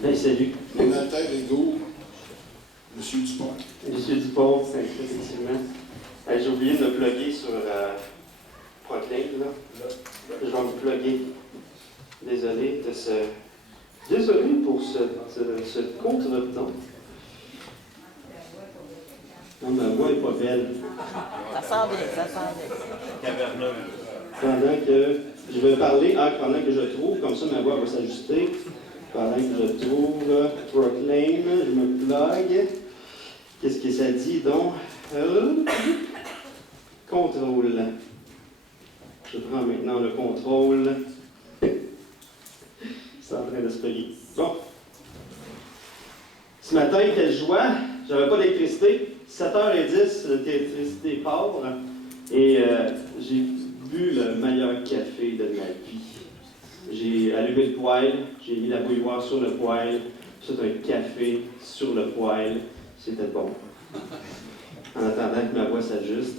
Ben, salut. Jonathan Rigaud, Monsieur Dupont. Monsieur Dupont, c'est effectivement. J'ai oublié de me plugger sur Proclaim, là. Je vais me plugger. Désolé de ce... Désolé pour ce contretemps. Non, ma voix n'est pas belle. Ça sent bien, ça sent bien. Caverneux. Pendant que je vais parler, pendant que je trouve, comme ça ma voix va s'ajuster. Pendant que je trouve Proclaim, je me plug. Qu'est-ce que ça dit donc? Contrôle. Je prends maintenant le contrôle. C'est en train de se relier. Bon. Ce matin, quelle joie! J'avais pas d'électricité. 7h10, l'électricité part. Et j'ai bu le meilleur café de ma vie. J'ai allumé le poêle, j'ai mis la bouilloire sur le poêle. C'est un café sur le poêle. C'était bon. En attendant que ma voix s'ajuste.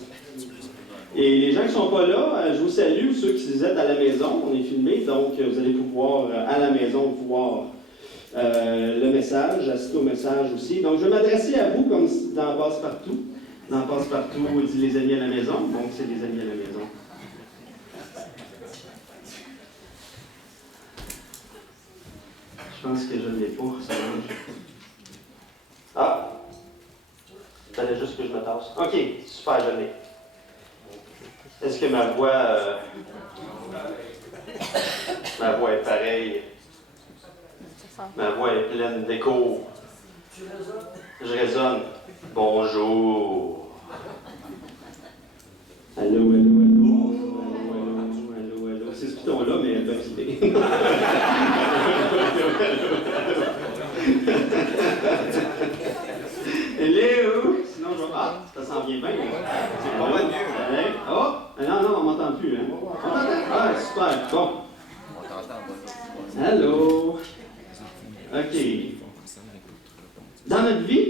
Et les gens qui ne sont pas là, je vous salue. Ceux qui êtes à la maison, on est filmé, donc vous allez pouvoir à la maison voir le message, assister au message aussi. Donc je vais m'adresser à vous comme dans Passe-Partout. Dans Passe-Partout, on dit les amis à la maison, donc c'est les amis à la maison. Je pense que je ne l'ai pas, ça marche. Ah! Il fallait juste que je me tasse. OK, super, je l'ai. Est-ce que ma voix est pareille? Ma voix est pleine d'écho. Je résonne. Bonjour. Allô, allô, allô. Allô, allô. C'est ce piton-là, mais elle va quitter. Elle est où? Sinon, je vais... Ah, ça s'en vient bien. C'est pas mal mieux. Oh! Non, on m'entend plus, hein? On t'entend? Ah, super. Bon. On t'entend. Allô? OK. Dans notre vie,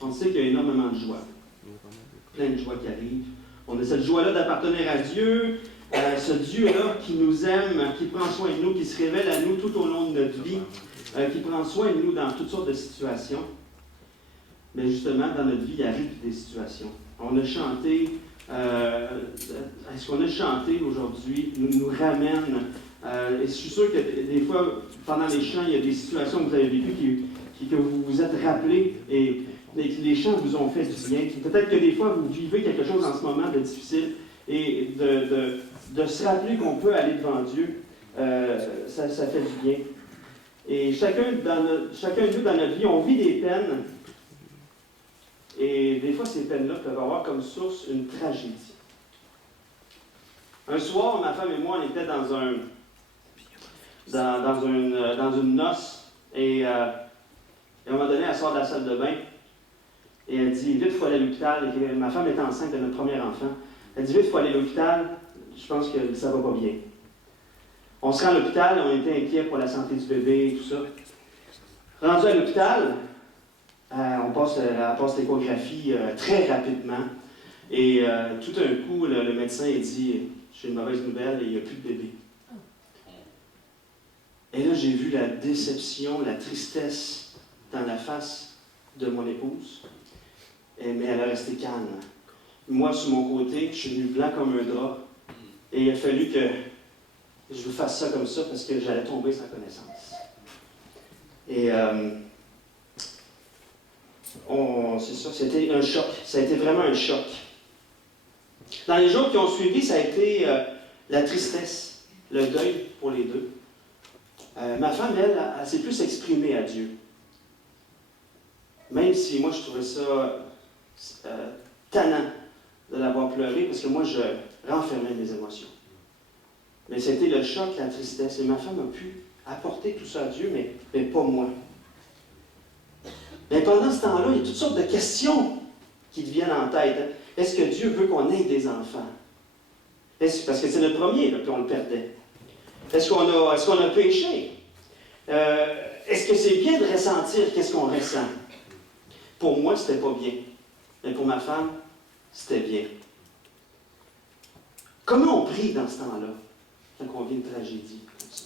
on sait qu'il y a énormément de joie. Plein de joie qui arrive. On a cette joie-là d'appartenir à Dieu, ce Dieu-là qui nous aime, qui prend soin de nous, qui se révèle à nous tout au long de notre vie, qui prend soin de nous dans toutes sortes de situations. Mais justement, dans notre vie, il arrive des situations. On a chanté, ce qu'on a chanté aujourd'hui nous ramène, et je suis sûr que des fois, pendant les chants, il y a des situations que vous avez vécues que vous vous êtes rappelés, et les chants vous ont fait du bien. Peut-être que des fois, vous vivez quelque chose en ce moment de difficile, et de se rappeler qu'on peut aller devant Dieu, ça fait du bien. Et chacun de nous, dans notre vie, on vit des peines. Et des fois, ces peines-là peuvent avoir comme source une tragédie. Un soir, ma femme et moi, on était dans une noce, et à un moment donné, elle sort de la salle de bain, et elle dit, vite, il faut aller à l'hôpital. Et ma femme était enceinte de notre premier enfant. Elle dit, vite, il faut aller à l'hôpital, je pense que ça va pas bien. On se rend à l'hôpital, on était inquiets pour la santé du bébé et tout ça. Rendu à l'hôpital, elle passe l'échographie très rapidement. Et tout d'un coup, le médecin il dit, j'ai une mauvaise nouvelle, il n'y a plus de bébé. Et là, j'ai vu la déception, la tristesse dans la face de mon épouse. Mais elle a resté calme. Moi, sur mon côté, je suis venu blanc comme un drap. Et il a fallu que je vous fasse ça comme ça parce que j'allais tomber sans connaissance. Et c'est ça, c'était un choc. Ça a été vraiment un choc. Dans les jours qui ont suivi, ça a été la tristesse, le deuil pour les deux. Ma femme, elle s'est plus exprimée à Dieu. Même si moi, je trouvais ça tannant de l'avoir pleuré, parce que moi, je renfermais mes émotions. Mais c'était le choc, la tristesse. Et ma femme a pu apporter tout ça à Dieu, mais pas moi. Mais pendant ce temps-là, il y a toutes sortes de questions qui te viennent en tête. Hein. Est-ce que Dieu veut qu'on ait des enfants? Parce que c'est notre premier, là, puis on le perdait. Est-ce qu'on a péché? Est-ce que c'est bien de ressentir qu'est-ce qu'on ressent? Pour moi, c'était pas bien. Mais pour ma femme, c'était bien. Comment on prie dans ce temps-là, quand on vit une tragédie comme ça?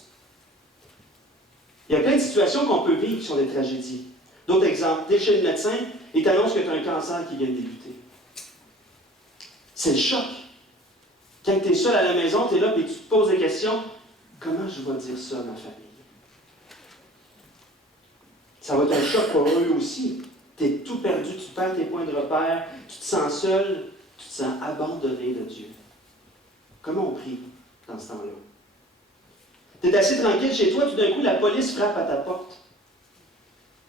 Il y a plein de situations qu'on peut vivre qui sont des tragédies. D'autres exemples, tu es chez le médecin et t'annonce que tu as un cancer qui vient de débuter. C'est le choc. Quand tu es seul à la maison, tu es là et tu te poses des questions. Comment je vais dire ça à ma famille? Ça va être un choc pour eux aussi. Tu es tout perdu, tu perds tes points de repère, tu te sens seul, tu te sens abandonné de Dieu. Comment on prie dans ce temps-là? Tu es assis tranquille chez toi, tout d'un coup, la police frappe à ta porte.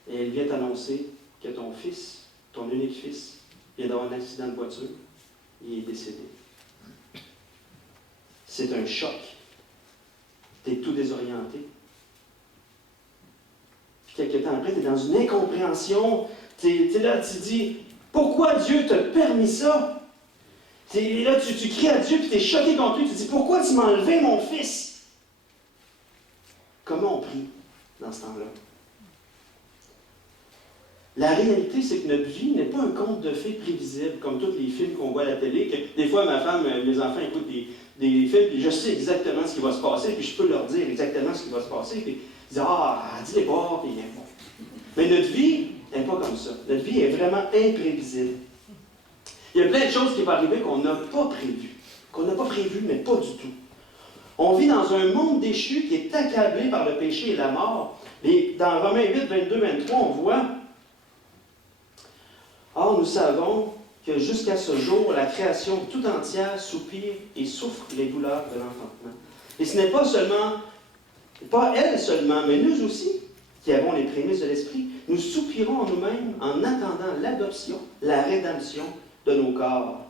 Et elle vient t'annoncer que ton fils, ton unique fils, vient d'avoir un accident de voiture. Il est décédé. C'est un choc. Tu es tout désorienté. Puis quelques temps après, tu es dans une incompréhension. Tu es là, tu te dis, pourquoi Dieu t'a permis ça? Et là, tu cries à Dieu, puis tu es choqué contre lui. Tu te dis, pourquoi tu m'as enlevé mon fils? Comment on prie dans ce temps-là? La réalité, c'est que notre vie n'est pas un conte de fées prévisible, comme tous les films qu'on voit à la télé. Que des fois, ma femme, mes enfants écoutent des films, puis je sais exactement ce qui va se passer, puis je peux leur dire exactement ce qui va se passer, puis ils disent « Ah, dis-les pas », puis bon. Mais notre vie n'est pas comme ça. Notre vie est vraiment imprévisible. Il y a plein de choses qui vont arriver qu'on n'a pas prévues, mais pas du tout. On vit dans un monde déchu qui est accablé par le péché et la mort. Et dans Romains 8, 22, 23, on voit « Or, nous savons que jusqu'à ce jour, la création tout entière soupire et souffre les douleurs de l'enfantement. Et ce n'est pas elle seulement, mais nous aussi, qui avons les prémices de l'Esprit, nous soupirons en nous-mêmes en attendant l'adoption, la rédemption de nos corps. »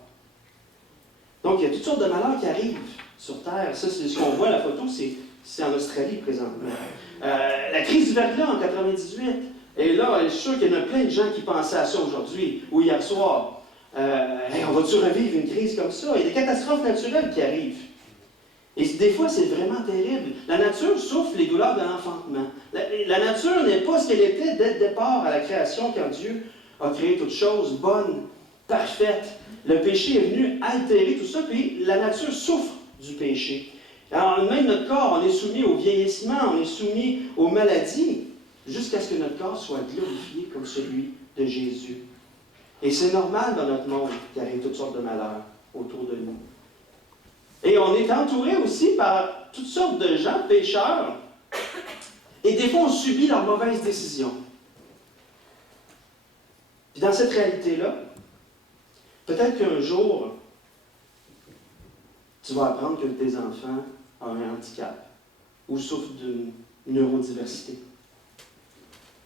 Donc, il y a toutes sortes de malheurs qui arrivent sur Terre. Ça, c'est ce qu'on voit, la photo, c'est en Australie présentement. La crise du verglas en 1998. Et là, je suis sûr qu'il y en a plein de gens qui pensaient à ça aujourd'hui ou hier soir. On va-tu revivre une crise comme ça? Il y a des catastrophes naturelles qui arrivent. Et des fois, c'est vraiment terrible. La nature souffre les douleurs de l'enfantement. La nature n'est pas ce qu'elle était dès le départ à la création, quand Dieu a créé toutes choses bonnes, parfaites. Le péché est venu altérer tout ça, puis la nature souffre du péché. Alors, même notre corps, on est soumis au vieillissement, on est soumis aux maladies, jusqu'à ce que notre corps soit glorifié comme celui de Jésus. Et c'est normal dans notre monde qu'il arrive toutes sortes de malheurs autour de nous. Et on est entouré aussi par toutes sortes de gens, pécheurs, et des fois on subit leurs mauvaises décisions. Puis dans cette réalité-là, peut-être qu'un jour, tu vas apprendre que tes enfants ont un handicap ou souffrent d'une neurodiversité.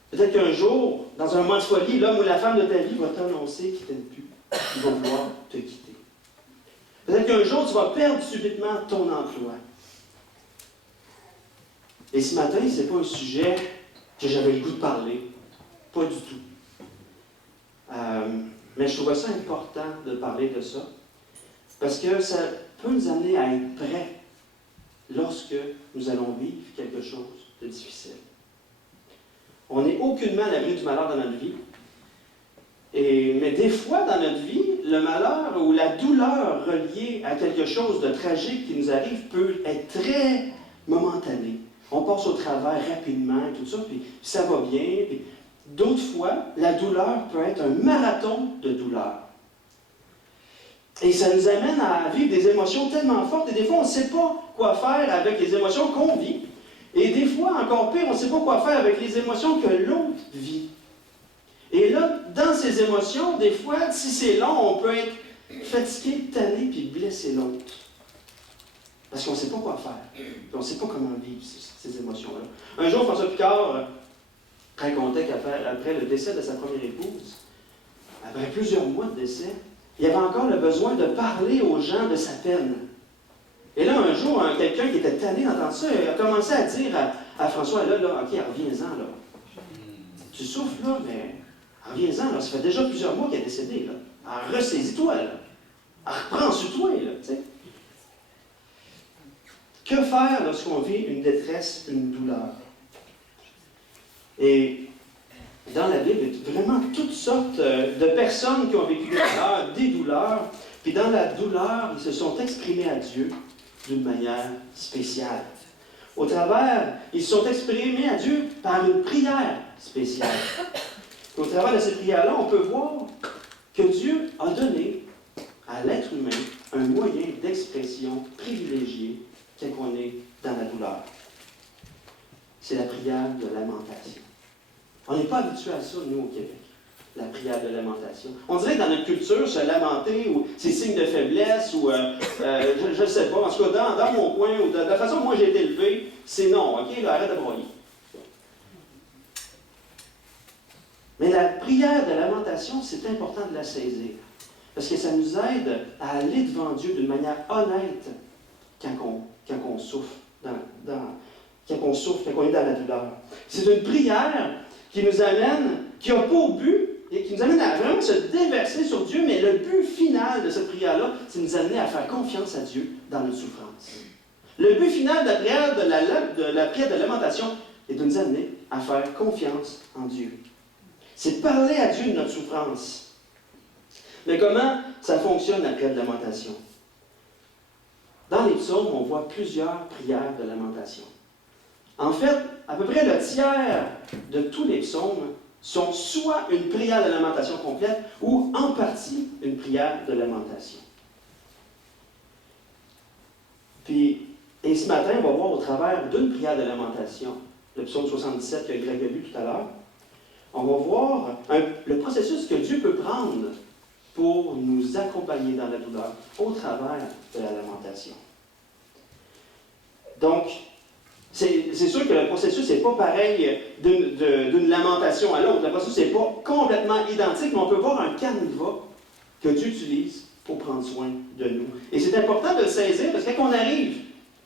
Peut-être qu'un jour, dans un mois de folie, l'homme ou la femme de ta vie va t'annoncer qu'il t'aime plus. Il va vouloir te quitter. Peut-être qu'un jour, tu vas perdre subitement ton emploi. Et ce matin, ce n'est pas un sujet que j'avais le goût de parler. Pas du tout. Mais je trouvais ça important de parler de ça. Parce que ça peut nous amener à être prêts lorsque nous allons vivre quelque chose de difficile. On n'est aucunement à l'abri du malheur dans notre vie. Mais des fois, dans notre vie, le malheur ou la douleur reliée à quelque chose de tragique qui nous arrive peut être très momentanée. On passe au travers rapidement et tout ça, puis ça va bien. Puis d'autres fois, la douleur peut être un marathon de douleur. Et ça nous amène à vivre des émotions tellement fortes. Et des fois, on ne sait pas quoi faire avec les émotions qu'on vit. Et des fois, encore pire, on ne sait pas quoi faire avec les émotions que l'autre vit. Et là, dans ces émotions, des fois, si c'est long, on peut être fatigué, tanné, puis blesser l'autre. Parce qu'on ne sait pas quoi faire. Puis on ne sait pas comment vivre ces émotions-là. Un jour, François Picard racontait qu'après le décès de sa première épouse, après plusieurs mois de décès, il avait encore le besoin de parler aux gens de sa peine. Et là, un jour, quelqu'un qui était tanné d'entendre ça, il a commencé à dire à François, là, OK, reviens-en, là. Tu souffres, là, mais reviens-en, là. Ça fait déjà plusieurs mois qu'il est décédé, là. Alors, ressaisis-toi, là. Alors, reprends sur toi, là, tu sais. Que faire lorsqu'on vit une détresse, une douleur? Et dans la Bible, il y a vraiment toutes sortes de personnes qui ont vécu des douleurs, puis dans la douleur, ils se sont exprimés à Dieu d'une manière spéciale. au travers, ils se sont exprimés à Dieu par une prière spéciale. Au travers de cette prière-là, on peut voir que Dieu a donné à l'être humain un moyen d'expression privilégié quand on est dans la douleur. C'est la prière de lamentation. On n'est pas habitué à ça, nous, au Québec, la prière de lamentation. On dirait que dans notre culture, se lamenter, ou c'est signe de faiblesse, ou je ne sais pas. En tout cas, dans mon coin, ou de la façon dont moi j'ai été élevé, c'est non, OK? Là, arrête de broyer. Mais la prière de lamentation, c'est important de la saisir. Parce que ça nous aide à aller devant Dieu d'une manière honnête quand on souffre, quand on est dans la douleur. C'est une prière qui nous amène, qui a pour but, et qui nous amène à vraiment se déverser sur Dieu, mais le but final de cette prière-là, c'est de nous amener à faire confiance à Dieu dans notre souffrance. Le but final de la prière de lamentation est de nous amener à faire confiance en Dieu. C'est parler à Dieu de notre souffrance. Mais comment ça fonctionne la prière de lamentation? Dans les psaumes, on voit plusieurs prières de lamentation. En fait, à peu près le tiers de tous les psaumes sont soit une prière de lamentation complète ou en partie une prière de lamentation. Et ce matin, on va voir au travers d'une prière de lamentation, le psaume 77 que Greg a lu tout à l'heure, on va voir le processus que Dieu peut prendre pour nous accompagner dans la douleur au travers de la lamentation. Donc, c'est sûr que le processus n'est pas pareil d'une lamentation à l'autre. Le processus n'est pas complètement identique, mais on peut voir un canevas que Dieu utilise pour prendre soin de nous. Et c'est important de le saisir parce que quand on arrive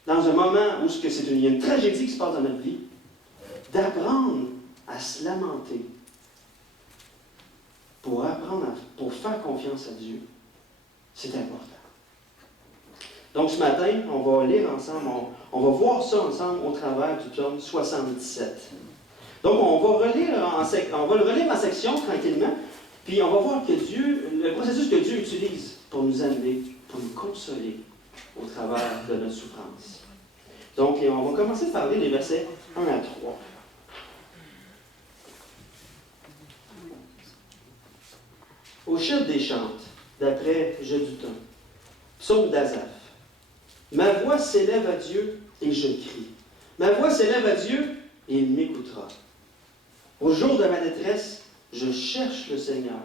dans un moment où il y a une tragédie qui se passe dans notre vie, d'apprendre à se lamenter pour faire confiance à Dieu, c'est important. Donc ce matin, on va lire ensemble, on va voir ça ensemble au travers du psaume 77. Donc on va le relire en section tranquillement, puis on va voir que le processus que Dieu utilise pour nous amener, pour nous consoler au travers de notre souffrance. Donc on va commencer par lire les versets 1 à 3. Au chef des chantes, d'après Jeduthun, psaume d'Asaph. Ma voix s'élève à Dieu et je crie. Ma voix s'élève à Dieu et il m'écoutera. Au jour de ma détresse, je cherche le Seigneur.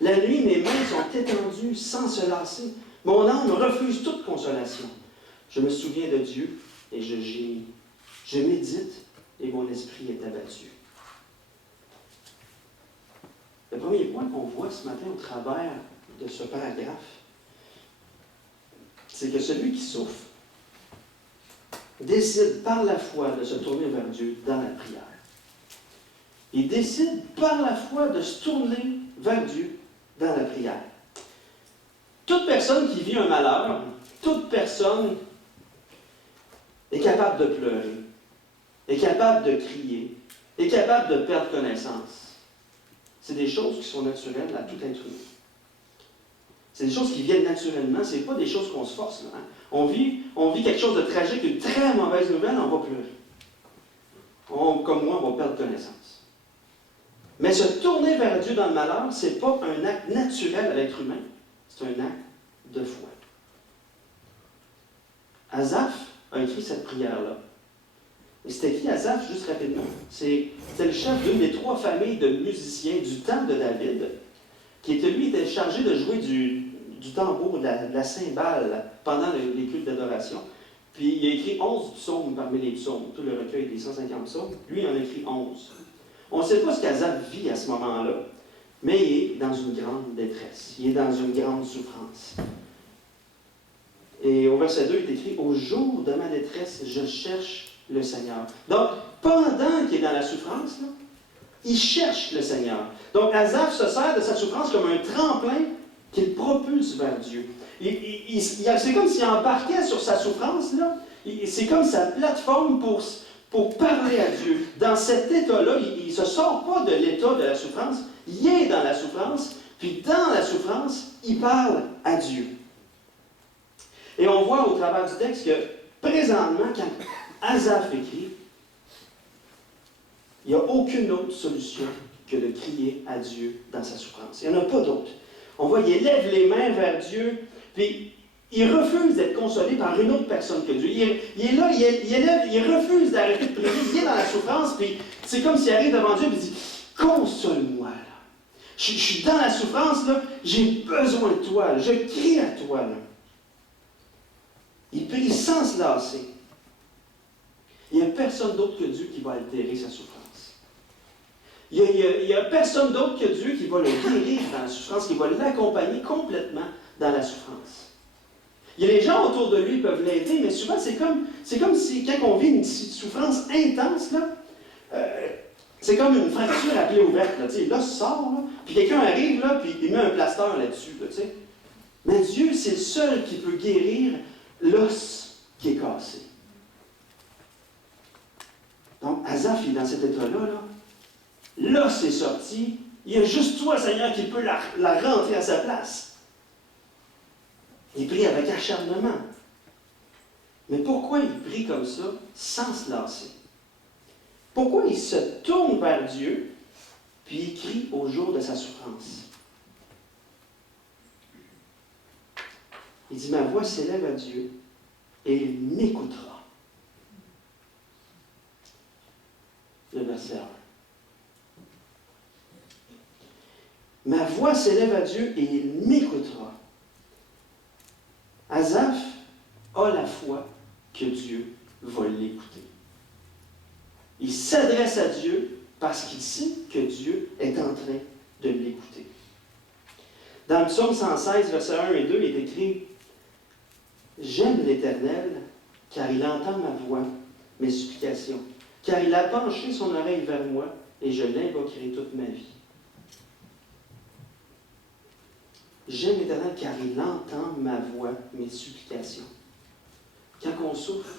La nuit, mes mains sont étendues sans se lasser. Mon âme refuse toute consolation. Je me souviens de Dieu et je gémis. Je médite et mon esprit est abattu. Le premier point qu'on voit ce matin au travers de ce paragraphe, c'est que celui qui souffre décide par la foi de se tourner vers Dieu dans la prière. Il décide par la foi de se tourner vers Dieu dans la prière. Toute personne qui vit un malheur, toute personne est capable de pleurer, est capable de crier, est capable de perdre connaissance. C'est des choses qui sont naturelles à tout être humain. C'est des choses qui viennent naturellement, ce n'est pas des choses qu'on se force. Là, hein. On vit quelque chose de tragique, une très mauvaise nouvelle, on va pleurer. Comme moi, on va perdre connaissance. Mais se tourner vers Dieu dans le malheur, ce n'est pas un acte naturel à l'être humain, c'est un acte de foi. Asaph a écrit cette prière-là. Et c'était qui Asaph, juste rapidement? C'était le chef d'une des 3 familles de musiciens du temps de David, qui était chargé de jouer du tambour, de la cymbale pendant les cultes d'adoration. Puis il a écrit 11 psaumes parmi les psaumes, tout le recueil des 150 psaumes. Lui, il en a écrit 11. On ne sait pas ce qu'Asaph vit à ce moment-là, mais il est dans une grande détresse. Il est dans une grande souffrance. Et au verset 2, il est écrit « Au jour de ma détresse, je cherche le Seigneur. » Donc, pendant qu'il est dans la souffrance, là, il cherche le Seigneur. Donc, Asaph se sert de sa souffrance comme un tremplin qu'il propulse vers Dieu. C'est comme s'il embarquait sur sa souffrance, là. C'est comme sa plateforme pour parler à Dieu. Dans cet état-là, il ne se sort pas de l'état de la souffrance, il est dans la souffrance, puis dans la souffrance, il parle à Dieu. Et on voit au travers du texte que, présentement, Asaph écrit, il n'y a aucune autre solution que de crier à Dieu dans sa souffrance. Il n'y en a pas d'autre. On voit, il élève les mains vers Dieu, puis il refuse d'être consolé par une autre personne que Dieu. Il est là, il refuse d'arrêter de prier, il est dans la souffrance, puis c'est comme s'il arrive devant Dieu et dit, console-moi, là. Je suis dans la souffrance, là, j'ai besoin de toi, là. Je crie à toi, là. Il prie sans se lasser. Il n'y a personne d'autre que Dieu qui va altérer sa souffrance. Il n'y a personne d'autre que Dieu qui va le guérir dans la souffrance, qui va l'accompagner complètement dans la souffrance. Il y a les gens autour de lui qui peuvent l'aider, mais souvent c'est comme si quand on vit une souffrance intense, là, c'est comme une fracture à plaie ouverte. Là, l'os sort, là, puis quelqu'un arrive, là, puis il met un plaster là-dessus. Là, mais Dieu, c'est le seul qui peut guérir l'os qui est cassé. Donc, Asaph est dans cet état-là. Là. L'os est sorti. Il y a juste toi, Seigneur, qui peut la rentrer à sa place. Il prie avec acharnement. Mais pourquoi il prie comme ça, sans se lasser? Pourquoi il se tourne vers Dieu, puis il crie au jour de sa souffrance? Il dit, ma voix s'élève à Dieu, et il m'écoutera. Le verset 1. Ma voix s'élève à Dieu, et il m'écoutera. Asaph a la foi que Dieu va l'écouter. Il s'adresse à Dieu parce qu'il sait que Dieu est en train de l'écouter. Dans le psaume 116, versets 1 et 2, il est écrit « J'aime l'Éternel, car il entend ma voix, mes supplications, car il a penché son oreille vers moi, et je l'invoquerai toute ma vie. » J'aime l'Éternel, car il entend ma voix, mes supplications. Quand on souffre,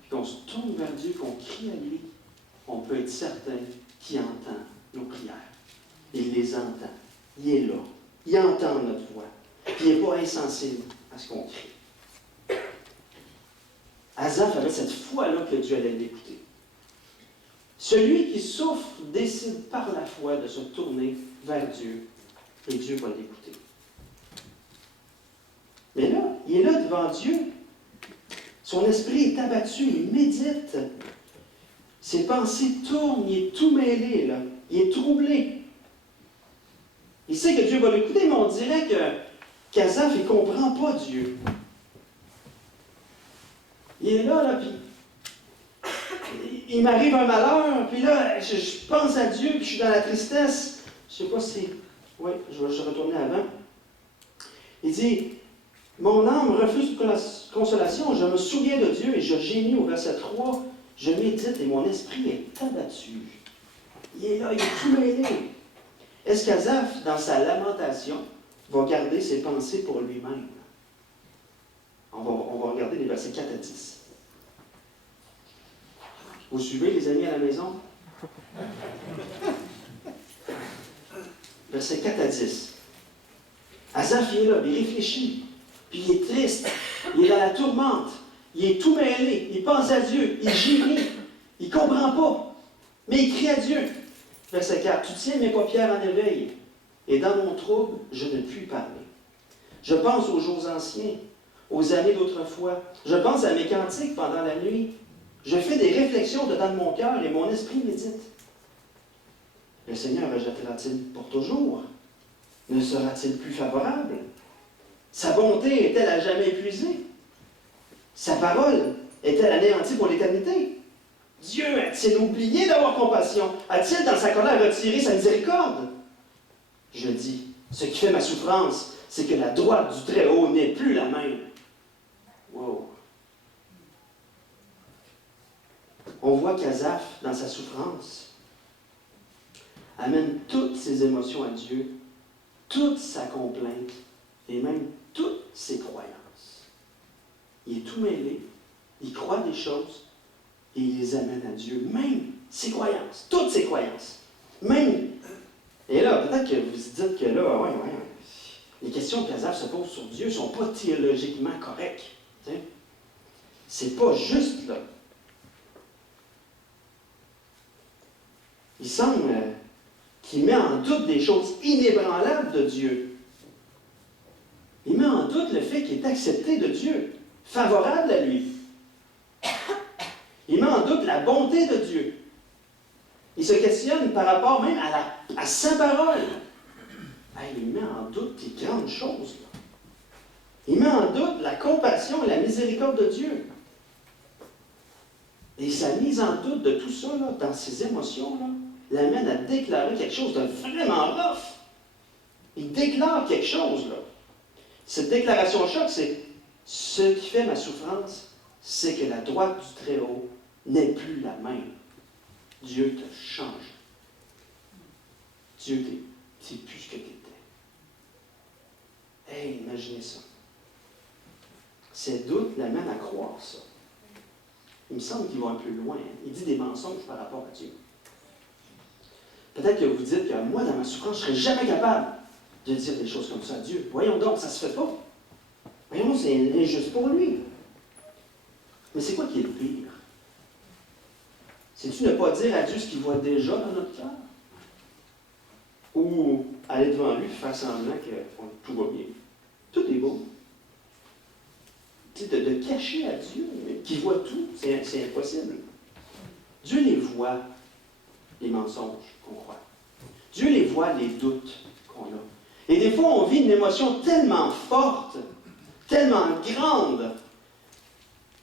puis qu'on se tourne vers Dieu, qu'on crie à lui, on peut être certain qu'il entend nos prières. Il les entend. Il est là. Il entend notre voix. Puis il n'est pas insensible à ce qu'on crie. Asaph avait cette foi-là que Dieu allait l'écouter. Celui qui souffre décide par la foi de se tourner vers Dieu, et Dieu va l'écouter. Mais là, il est là devant Dieu. Son esprit est abattu, il médite. Ses pensées tournent, il est tout mêlé, là. Il est troublé. Il sait que Dieu va l'écouter, mais on dirait qu'Asaph, il ne comprend pas Dieu. Il est là, puis il m'arrive un malheur, puis là, je pense à Dieu, puis je suis dans la tristesse. Je ne sais pas si... Oui, je vais retourner avant. Il dit, mon âme refuse consolation, je me souviens de Dieu et je gémis au verset 3. Je médite et mon esprit est abattu. Il est là, il est tout mêlé. Est-ce qu'Asaph, dans sa lamentation, va garder ses pensées pour lui-même? On va regarder les versets 4 à 10. Vous suivez, les amis, à la maison? Versets 4 à 10. Asaph, il est là, il réfléchit, puis il est triste, il est dans la tourmente. Il est tout mêlé, il pense à Dieu, il gémit, il ne comprend pas, mais il crie à Dieu. Verset 4, tu tiens mes paupières en éveil, et dans mon trouble, je ne puis parler. Je pense aux jours anciens, aux années d'autrefois. Je pense à mes cantiques pendant la nuit. Je fais des réflexions dedans de mon cœur, et mon esprit médite. Le Seigneur rejettera-t-il pour toujours? Ne sera-t-il plus favorable? Sa bonté est-elle à jamais épuisée? Sa parole est-elle anéantie pour l'éternité? Dieu a-t-il oublié d'avoir compassion? A-t-il dans sa colère retiré sa miséricorde? Je dis, ce qui fait ma souffrance, c'est que la droite du Très-Haut n'est plus la même. Wow! On voit qu'Asaph, dans sa souffrance, amène toutes ses émotions à Dieu, toute sa complainte et même toutes ses croyances. Il est tout mêlé, il croit des choses et il les amène à Dieu, même ses croyances, toutes ses croyances. Même. Et là, peut-être que vous dites que là, les questions qu'Asaph se pose sur Dieu ne sont pas théologiquement correctes. C'est pas juste là. Il semble qu'il met en doute des choses inébranlables de Dieu. Il met en doute le fait qu'il est accepté de Dieu, favorable à lui. Il met en doute la bonté de Dieu. Il se questionne par rapport même à sa parole. Il met en doute des grandes choses. Là. Il met en doute la compassion et la miséricorde de Dieu. Et sa mise en doute de tout ça, là, dans ses émotions, là, l'amène à déclarer quelque chose de vraiment rough. Il déclare quelque chose, là. Cette déclaration choc, c'est « Ce qui fait ma souffrance, c'est que la droite du Très-Haut n'est plus la même. Dieu te change. Dieu, c'est plus ce que tu étais. » Hey, imaginez ça. Ces doutes l'amènent à croire ça. Il me semble qu'il va un peu loin. Hein. Il dit des mensonges par rapport à Dieu. Peut-être que vous dites que moi, dans ma souffrance, je ne serais jamais capable de dire des choses comme ça à Dieu. Voyons donc, ça ne se fait pas. Voyons, c'est injuste pour lui. Mais c'est quoi qui est le pire? C'est-tu ne pas dire à Dieu ce qu'il voit déjà dans notre cœur? Ou aller devant lui et faire semblant que tout va bien? Tout est beau. De cacher à Dieu qu'il voit tout, c'est impossible. Dieu les voit, les mensonges qu'on croit. Dieu les voit, les doutes qu'on a. Et des fois, on vit une émotion tellement forte, tellement grande,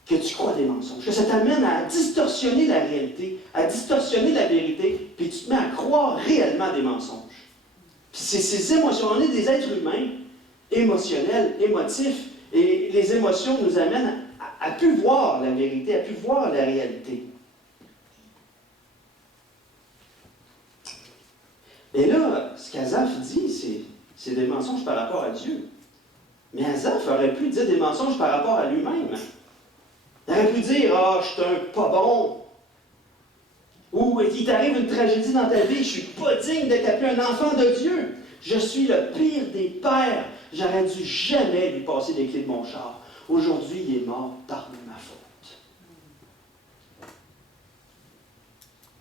que tu crois des mensonges, que ça t'amène à distorsionner la réalité, à distorsionner la vérité, puis tu te mets à croire réellement des mensonges. Puis c'est ces émotions, on est des êtres humains, émotionnels, émotifs, et les émotions nous amènent à plus voir la vérité, à plus voir la réalité. Et là, ce qu'Asaph dit, c'est des mensonges par rapport à Dieu. Mais Asaph aurait pu dire des mensonges par rapport à lui-même. Il aurait pu dire « Ah, je suis un pas bon ». Ou « Il t'arrive une tragédie dans ta vie, je ne suis pas digne d'être appelé un enfant de Dieu. Je suis le pire des pères. J'aurais dû jamais lui passer les clés de mon char. Aujourd'hui, il est mort par ma faute. »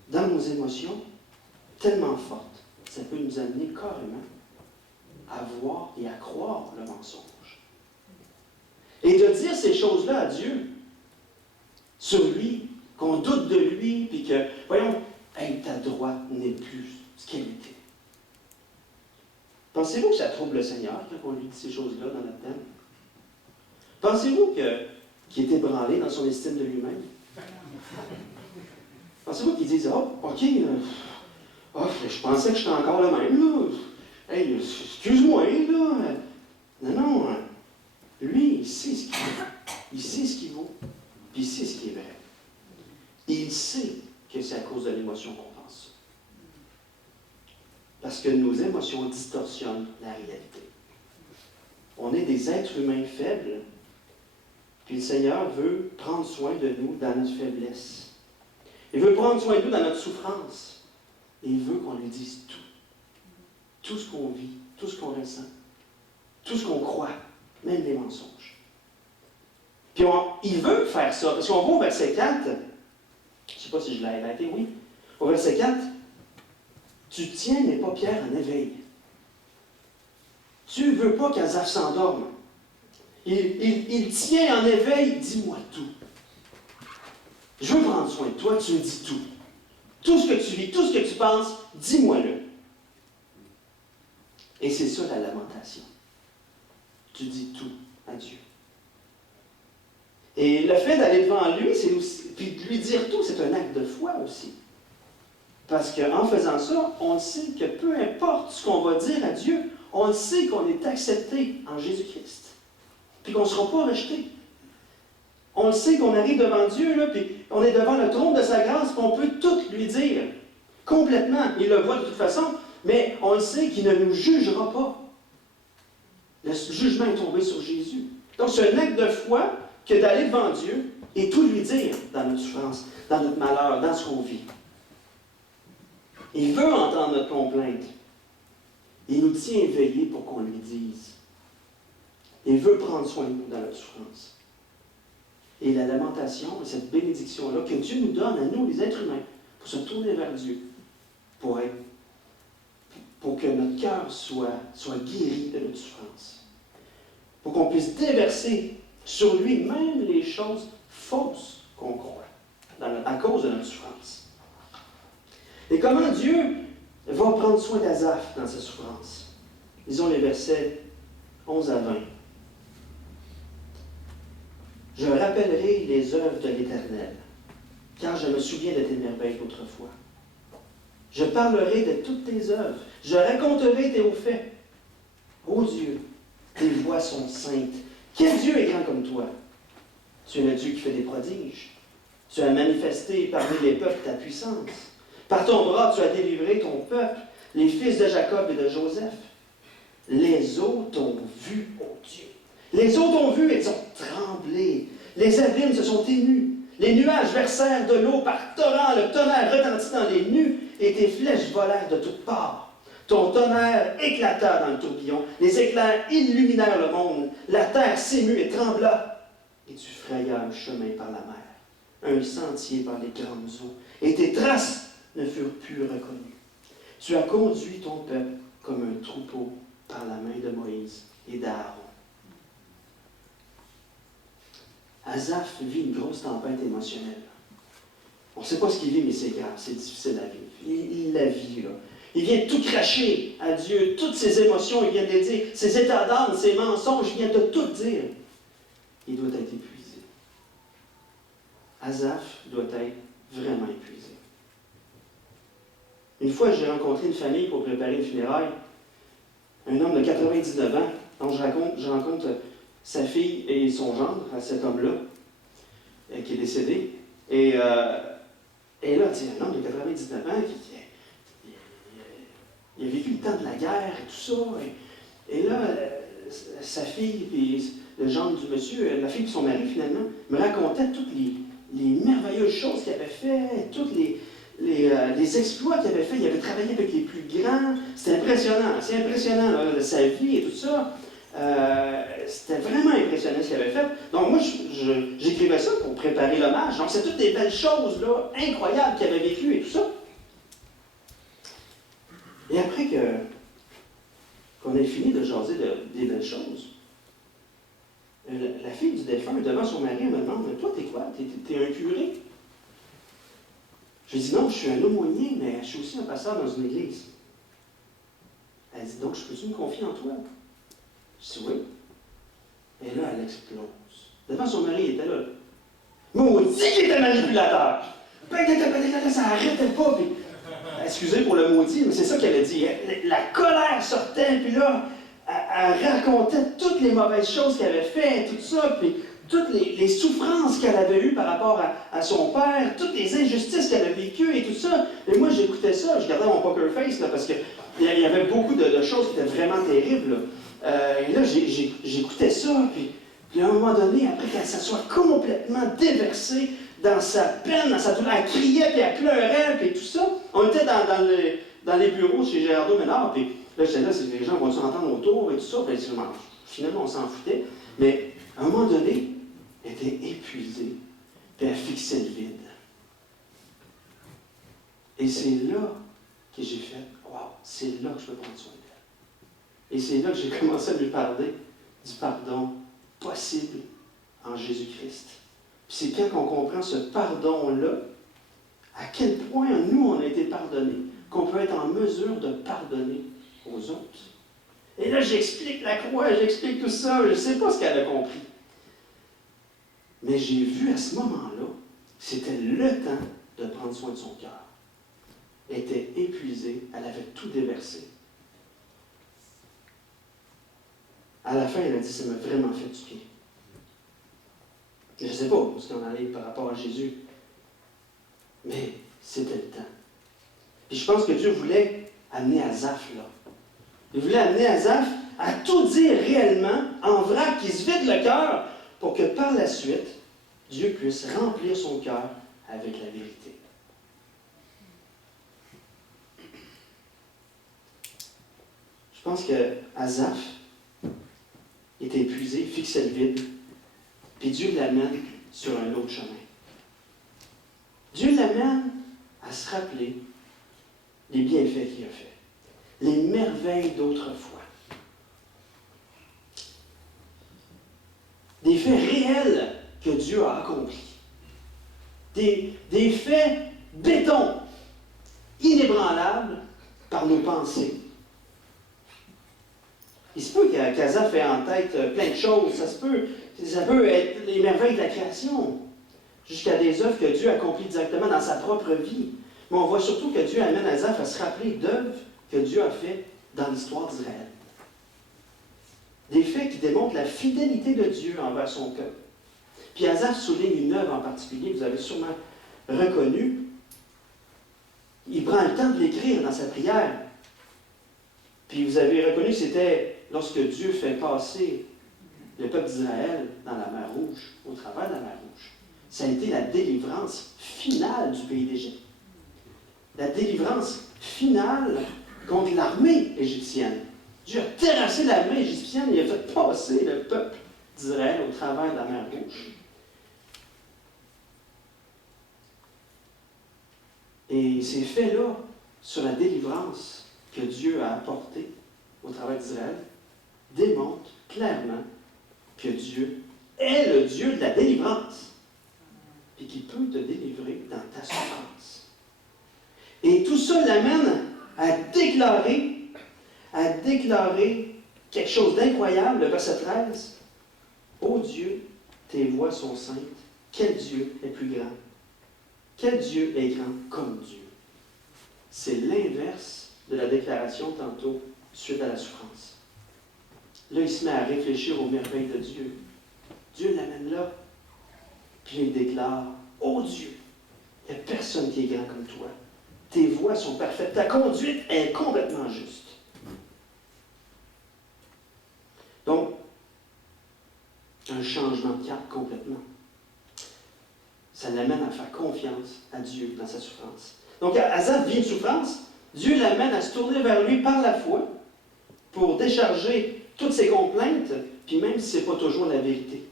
Dans nos émotions, tellement fortes, ça peut nous amener carrément à voir et à croire le mensonge. Et de dire ces choses-là à Dieu, sur lui, qu'on doute de lui, puis que, voyons, hey, ta droite n'est plus ce qu'elle était. Pensez-vous que ça trouble le Seigneur quand on lui dit ces choses-là dans notre thème? Pensez-vous qu'il est ébranlé dans son estime de lui-même? Pensez-vous qu'il dise « Oh, OK, je pensais que j'étais encore le même, là. Hey, excuse-moi, là. » Non. Lui, il sait ce qu'il vaut. Il sait ce qu'il vaut. Puis il sait ce qui est vrai. Il sait que c'est à cause de l'émotion qu'on pense. Parce que nos émotions distorsionnent la réalité. On est des êtres humains faibles, puis le Seigneur veut prendre soin de nous dans notre faiblesse. Il veut prendre soin de nous dans notre souffrance. Et il veut qu'on lui dise tout. Tout ce qu'on vit, tout ce qu'on ressent, tout ce qu'on croit, même les mensonges. Puis il veut faire ça, parce qu'on va au verset 4, je ne sais pas si je l'ai arrêté, oui. Au verset 4, tu tiens mes paupières en éveil. Tu ne veux pas qu'Asaph s'endorme. Il tient en éveil, dis-moi tout. Je veux prendre soin de toi, tu me dis tout. Tout ce que tu vis, tout ce que tu penses, dis-moi-le. Et c'est ça la lamentation. Tu dis tout à Dieu. Et le fait d'aller devant lui, c'est aussi, puis de lui dire tout, c'est un acte de foi aussi. Parce qu'en faisant ça, on sait que peu importe ce qu'on va dire à Dieu, on sait qu'on est accepté en Jésus-Christ. Puis qu'on ne sera pas rejeté. On le sait qu'on arrive devant Dieu, là, puis on est devant le trône de sa grâce, puis on peut tout lui dire. Complètement. Il le voit de toute façon, mais on le sait qu'il ne nous jugera pas. Le jugement est tombé sur Jésus. Donc c'est un acte de foi que d'aller devant Dieu et tout lui dire dans notre souffrance, dans notre malheur, dans ce qu'on vit. Il veut entendre notre complainte. Il nous tient éveillés pour qu'on lui dise. Il veut prendre soin de nous dans notre souffrance. Et la lamentation, cette bénédiction-là que Dieu nous donne à nous, les êtres humains, pour se tourner vers Dieu, que notre cœur soit guéri de notre souffrance. Pour qu'on puisse déverser sur lui même les choses fausses qu'on croit à cause de notre souffrance. Et comment Dieu va prendre soin d'Asaph dans sa souffrance? Lisons les versets 11 à 20. Je rappellerai les œuvres de l'Éternel, car je me souviens de tes merveilles d'autrefois. Je parlerai de toutes tes œuvres, je raconterai tes hauts faits. Ô Dieu, tes voies sont saintes. Quel Dieu est grand comme toi? Tu es le Dieu qui fait des prodiges. Tu as manifesté parmi les peuples ta puissance. Par ton bras, tu as délivré ton peuple, les fils de Jacob et de Joseph. Les eaux t'ont vu, ô Dieu. Les eaux t'ont vu et elles ont tremblé. Les abîmes se sont émus. Les nuages versèrent de l'eau par torrent. Le tonnerre retentit dans les nues et tes flèches volèrent de toutes parts. Ton tonnerre éclata dans le tourbillon. Les éclairs illuminèrent le monde. La terre s'émut et trembla. Et tu frayas un chemin par la mer, un sentier par les grandes eaux. Et tes traces ne furent plus reconnues. Tu as conduit ton peuple comme un troupeau par la main de Moïse et d'Aaron. Asaph vit une grosse tempête émotionnelle. On ne sait pas ce qu'il vit, mais c'est grave, c'est difficile à vivre. Il la vit, là. Il vient tout cracher à Dieu, toutes ses émotions, il vient de les dire, ses états d'âme, ses mensonges, il vient de tout dire. Il doit être épuisé. Asaph doit être vraiment épuisé. Une fois, j'ai rencontré une famille pour préparer une funéraille. Un homme de 99 ans, dont je rencontre sa fille et son gendre, à cet homme-là, qui est décédé. Et là, c'est un homme de 99 ans il a vécu le temps de la guerre et tout ça. Et là, sa fille et le gendre du monsieur, la fille de son mari, finalement, me racontaient toutes les merveilleuses choses qu'il avait faites, tous les exploits qu'il avait faits. Il avait travaillé avec les plus grands. C'était impressionnant. C'est impressionnant, là, sa vie et tout ça. C'était vraiment impressionnant ce qu'il avait fait. Donc moi, j'écrivais ça pour préparer l'hommage. Donc c'est toutes des belles choses là, incroyables qu'il avait vécues et tout ça. Et après qu'on ait fini de jaser des belles choses, la fille du défunt, devant son mari, elle me demande, « Toi, t'es quoi? T'es un curé? » Je lui dis, « Non, je suis un aumônier, mais je suis aussi un pasteur dans une église. » Elle dit, « Donc, je peux-tu me confier en toi? » Je dis, « Oui. » Et là, elle explose. Devant son mari, il était là. Maudit qu'il était manipulateur! Ça n'arrêtait pas. Puis, excusez pour le maudit, mais c'est ça qu'elle a dit. La colère sortait, puis là, elle racontait toutes les mauvaises choses qu'elle avait faites, tout ça, puis toutes les souffrances qu'elle avait eues par rapport à son père, toutes les injustices qu'elle a vécues et tout ça. Et moi, j'écoutais ça, je gardais mon poker face, là, parce qu'il y avait beaucoup de choses qui étaient vraiment terribles. Et là, j'écoutais ça, puis à un moment donné, après qu'elle se soit complètement déversée dans sa peine, dans sa douleur, elle criait, puis elle pleurait, puis tout ça. On était dans les bureaux chez Gérardo Ménard, puis là, j'étais là, les gens vont s'entendre autour et tout ça, puis finalement, on s'en foutait. Mais à un moment donné, elle était épuisée, puis elle fixait le vide. Et c'est là que j'ai fait, wow, c'est là que je peux prendre soin d'elle. Et c'est là que j'ai commencé à lui parler du pardon possible en Jésus-Christ. Puis c'est quand on comprend ce pardon-là, à quel point nous, on a été pardonnés, qu'on peut être en mesure de pardonner aux autres. Et là, j'explique la croix, j'explique tout ça, je ne sais pas ce qu'elle a compris. Mais j'ai vu à ce moment-là, c'était le temps de prendre soin de son cœur. Elle était épuisée, elle avait tout déversé. À la fin, elle a dit, ça m'a vraiment fait du bien. Je ne sais pas où est-ce qu'on allait par rapport à Jésus, mais c'était le temps. Puis je pense que Dieu voulait amener Asaph là. Il voulait amener Asaph à tout dire réellement, en vrac, qu'il se vide le cœur, pour que par la suite, Dieu puisse remplir son cœur avec la vérité. Je pense que Asaph était épuisé, fixait le vide, puis Dieu l'amène sur un autre chemin. Dieu l'amène à se rappeler les bienfaits qu'il a fait. les merveilles d'autrefois. Des faits réels que Dieu a accomplis. Des faits béton, inébranlables par nos pensées. Il se peut qu'Asaph ait en tête plein de choses. Ça peut être les merveilles de la création, jusqu'à des œuvres que Dieu accomplit directement dans sa propre vie. Mais on voit surtout que Dieu amène Asaph à se rappeler d'œuvres que Dieu a faites dans l'histoire d'Israël. Des faits qui démontrent la fidélité de Dieu envers son peuple. Puis Asaph souligne une œuvre en particulier, vous avez sûrement reconnu. Il prend le temps de l'écrire dans sa prière. Puis vous avez reconnu que c'était lorsque Dieu fait passer le peuple d'Israël dans la mer Rouge, au travers de la mer Rouge. Ça a été la délivrance finale du pays d'Égypte. La délivrance finale contre l'armée égyptienne. Dieu a terrassé l'armée égyptienne et a fait passer le peuple d'Israël au travers de la mer Rouge. Et ces faits-là, sur la délivrance que Dieu a apportée au travers d'Israël, démontrent clairement que Dieu est le Dieu de la délivrance et qu'il peut te délivrer dans ta souffrance. Et tout ça l'amène à déclarer quelque chose d'incroyable, le verset 13. « Ô Dieu, tes voies sont saintes, quel Dieu est plus grand? Quel Dieu est grand comme Dieu? » C'est l'inverse de la déclaration tantôt, suite à la souffrance. Là, il se met à réfléchir aux merveilles de Dieu. Dieu l'amène là, puis il déclare, « Ô Dieu, il n'y a personne qui est grand comme toi. Tes voies sont parfaites, ta conduite est complètement juste. » Donc, un changement de cap complètement. Ça l'amène à faire confiance à Dieu dans sa souffrance. Donc, Asaph vit une souffrance. Dieu l'amène à se tourner vers lui par la foi pour décharger toutes ses complaintes, puis même si ce n'est pas toujours la vérité.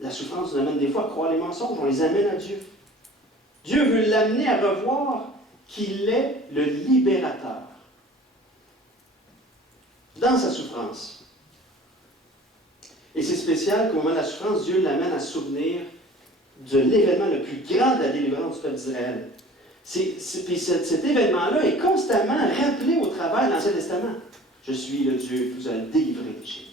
La souffrance nous amène des fois à croire les mensonges, on les amène à Dieu. Dieu veut l'amener à revoir qu'il est le libérateur. Dans sa souffrance. Et c'est spécial qu'au moment de la souffrance, Dieu l'amène à se souvenir de l'événement le plus grand de la délivrance du peuple d'Israël. Puis cet événement-là est constamment rappelé au travers de l'Ancien Testament. Je suis le Dieu qui vous a délivré d'Égypte.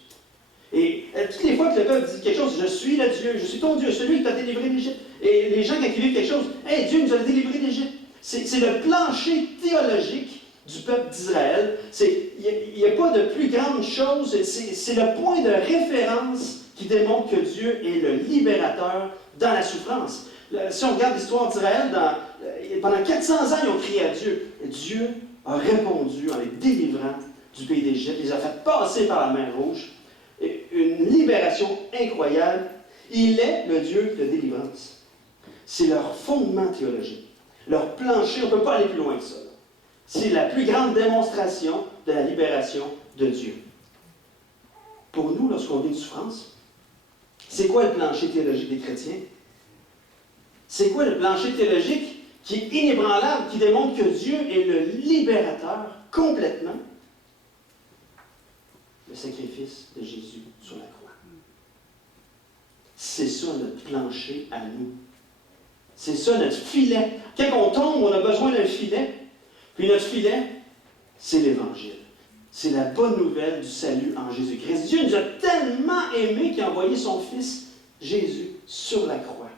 Et toutes les fois que le peuple dit quelque chose, je suis le Dieu, je suis ton Dieu, celui qui t'a délivré d'Égypte. Et les gens, quand ils vivent quelque chose, hey, Dieu nous a délivré d'Égypte. C'est le plancher théologique du peuple d'Israël. Il n'y a pas de plus grande chose. C'est le point de référence qui démontre que Dieu est le libérateur dans la souffrance. Si on regarde l'histoire d'Israël, pendant 400 ans, ils ont crié à Dieu. Et Dieu a répondu en les délivrant du pays d'Égypte. Il les a fait passer par la mer Rouge. Et une libération incroyable. Il est le Dieu de délivrance. C'est leur fondement théologique. Leur plancher, on ne peut pas aller plus loin que ça. C'est la plus grande démonstration de la libération de Dieu. Pour nous, lorsqu'on vit une souffrance, c'est quoi le plancher théologique des chrétiens? C'est quoi le plancher théologique qui est inébranlable, qui démontre que Dieu est le libérateur complètement? Le sacrifice de Jésus sur la croix. C'est ça notre plancher à nous. C'est ça notre filet. Quand on tombe, on a besoin d'un filet. Puis notre filet, c'est l'Évangile. C'est la bonne nouvelle du salut en Jésus-Christ. Dieu nous a tellement aimés qu'il a envoyé son Fils, Jésus, sur la croix.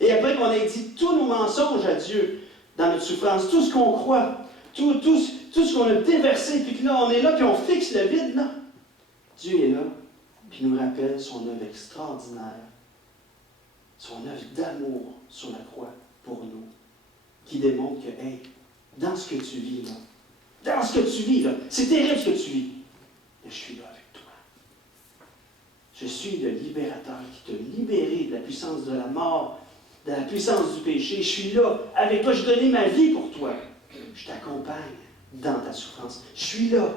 Et après qu'on ait dit tous nos mensonges à Dieu dans notre souffrance, tout ce qu'on croit, tout ce qu'on a déversé, puis que là, on est là, puis on fixe le vide, là. Dieu est là, puis nous rappelle son œuvre extraordinaire, son œuvre d'amour sur la croix pour nous, qui démontre que, hey, dans ce que tu vis, là, c'est terrible ce que tu vis, mais je suis là avec toi. Je suis le libérateur qui t'a libéré de la puissance de la mort, de la puissance du péché. Je suis là avec toi, je donné ma vie pour toi. Je t'accompagne dans ta souffrance. Je suis là.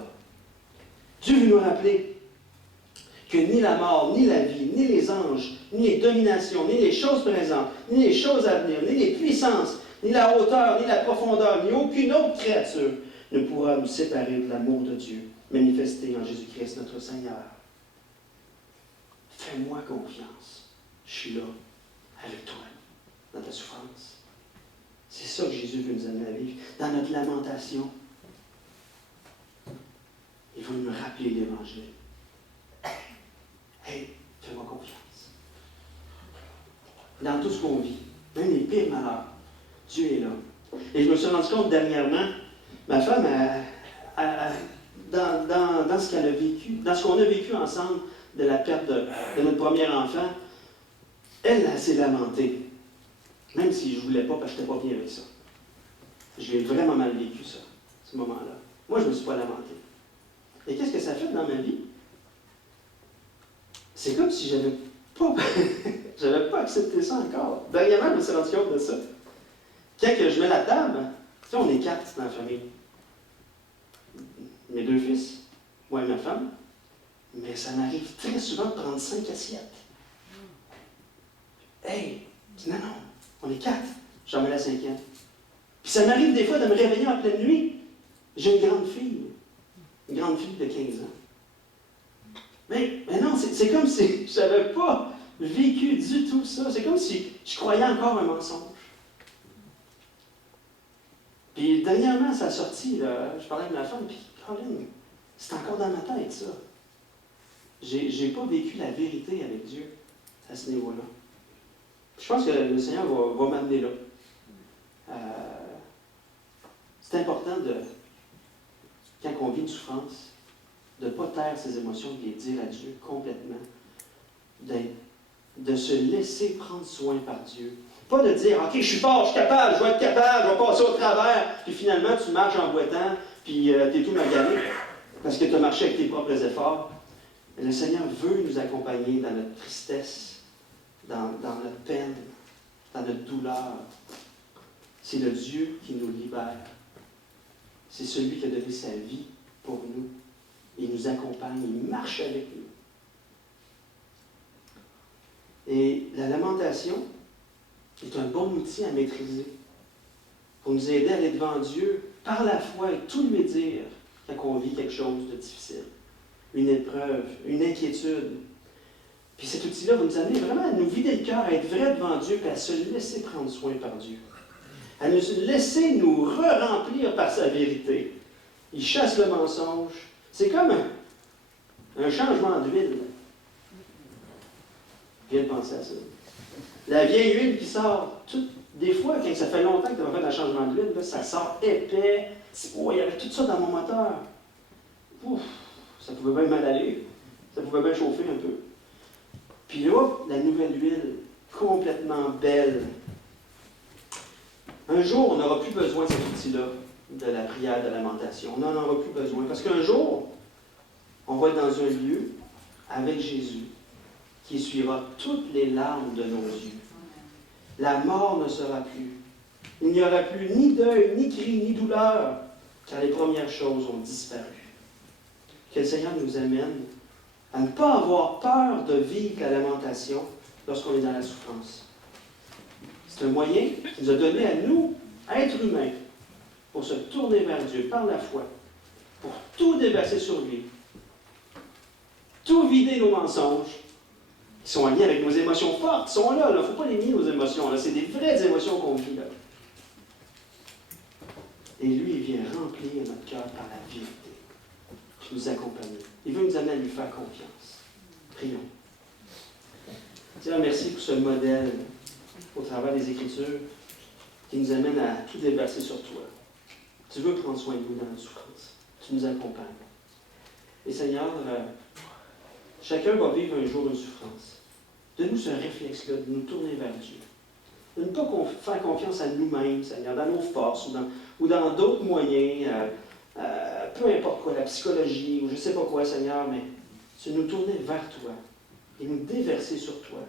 Dieu veut nous rappeler que ni la mort, ni la vie, ni les anges, ni les dominations, ni les choses présentes, ni les choses à venir, ni les puissances, ni la hauteur, ni la profondeur, ni aucune autre créature ne pourra nous séparer de l'amour de Dieu, manifesté en Jésus-Christ notre Seigneur. Fais-moi confiance. Je suis là, avec toi, dans ta souffrance. C'est ça que Jésus veut nous amener à vivre. Dans notre lamentation, il veut nous rappeler l'Évangile. Hey, fais-moi confiance. Dans tout ce qu'on vit, même les pires malheurs, Dieu est là. Et je me suis rendu compte dernièrement, ma femme, dans ce qu'elle a vécu, dans ce qu'on a vécu ensemble de la perte de notre premier enfant, elle s'est lamentée. Même si je ne voulais pas, parce que je n'étais pas bien avec ça. J'ai vraiment mal vécu ça, ce moment-là. Moi, je ne me suis pas lamenté. Et qu'est-ce que ça fait dans ma vie? C'est comme si je n'avais pas accepté ça encore. Dernièrement, je me suis rendu compte de ça. Quand que je mets la table, tu sais, on est 4 dans la famille. Mes 2 fils, moi et ma femme. Mais ça m'arrive très souvent de prendre 5 assiettes. Hey, non, on est 4. J'en mets la 5e. Puis ça m'arrive des fois de me réveiller en pleine nuit. J'ai une grande fille de 15 ans. Mais non, c'est comme si je n'avais pas vécu du tout ça. C'est comme si je croyais encore un mensonge. Puis dernièrement, ça a sorti, là, je parlais avec ma femme, puis Colin, c'est encore dans ma tête, ça. J'ai pas vécu la vérité avec Dieu à ce niveau-là. Je pense que le Seigneur va m'amener là. C'est important, quand on vit une souffrance, de ne pas taire ses émotions, de les dire à Dieu complètement, de se laisser prendre soin par Dieu. Pas de dire, OK, je suis fort, je suis capable, je vais être capable, je vais passer au travers, puis finalement, tu marches en boitant, puis tu es tout magané, parce que tu as marché avec tes propres efforts. Mais le Seigneur veut nous accompagner dans notre tristesse, dans notre peine, dans notre douleur. C'est le Dieu qui nous libère. C'est celui qui a donné sa vie pour nous. Il nous accompagne, il marche avec nous. Et la lamentation est un bon outil à maîtriser pour nous aider à aller devant Dieu par la foi et tout lui dire quand on vit quelque chose de difficile, une épreuve, une inquiétude. Puis cet outil-là va nous amener vraiment à nous vider le cœur, à être vrai devant Dieu, puis à se laisser prendre soin par Dieu. À nous laisser nous re-remplir par sa vérité. Il chasse le mensonge. C'est comme un changement d'huile. Je viens de penser à ça. La vieille huile qui sort, des fois, quand ça fait longtemps que tu as fait un changement d'huile, ça sort épais. Oh, il y avait tout ça dans mon moteur. Ouf, ça pouvait bien mal aller. Ça pouvait bien chauffer un peu. Puis hop, la nouvelle huile, complètement belle. Un jour, on n'aura plus besoin de cet outil-là, de la prière de lamentation. On n'en aura plus besoin. Parce qu'un jour, on va être dans un lieu avec Jésus qui essuiera toutes les larmes de nos yeux. La mort ne sera plus. Il n'y aura plus ni deuil, ni cri, ni douleur, car les premières choses ont disparu. Que le Seigneur nous amène à ne pas avoir peur de vivre la lamentation lorsqu'on est dans la souffrance. C'est un moyen qu'il nous a donné à nous, êtres humains, pour se tourner vers Dieu par la foi, pour tout déverser sur lui, tout vider nos mensonges, qui sont en lien avec nos émotions fortes, qui sont là. Il ne faut pas les nier, nos émotions. C'est des vraies émotions qu'on vit là. Et lui, il vient remplir notre cœur par la vérité, qui nous accompagne. Il veut nous amener à lui faire confiance. Prions. Seigneur, merci pour ce modèle au travers des Écritures qui nous amène à tout déverser sur toi. Tu veux prendre soin de nous dans la souffrance. Tu nous accompagnes. Et Seigneur, chacun va vivre un jour une souffrance. Donne-nous ce réflexe-là de nous tourner vers Dieu. De ne pas faire confiance à nous-mêmes, Seigneur, dans nos forces ou dans d'autres moyens, peu importe quoi, la psychologie ou je ne sais pas quoi, Seigneur, mais c'est de nous tourner vers toi et nous déverser sur toi.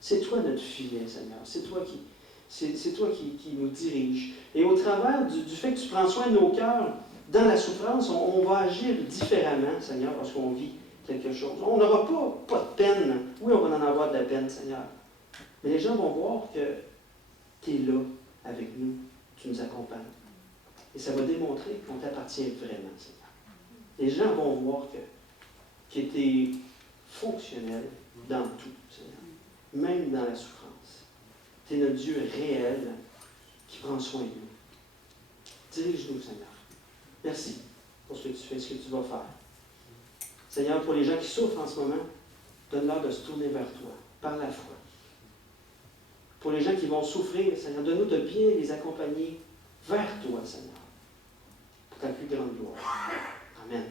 C'est toi notre filet, Seigneur. C'est toi qui nous dirige. Et au travers du fait que tu prends soin de nos cœurs, dans la souffrance, on va agir différemment, Seigneur, lorsqu'on vit quelque chose. On n'aura pas de peine. Oui, on va en avoir de la peine, Seigneur. Mais les gens vont voir que tu es là avec nous. Tu nous accompagnes. Et ça va démontrer qu'on t'appartient vraiment, Seigneur. Les gens vont voir que tu es fonctionnel dans tout, Seigneur. Même dans la souffrance. Tu es notre Dieu réel qui prend soin de nous. Dirige-nous, Seigneur. Merci pour ce que tu fais, ce que tu vas faire. Seigneur, pour les gens qui souffrent en ce moment, donne-leur de se tourner vers toi, par la foi. Pour les gens qui vont souffrir, Seigneur, donne-nous de bien les accompagner vers toi, Seigneur, pour ta plus grande gloire. Amen.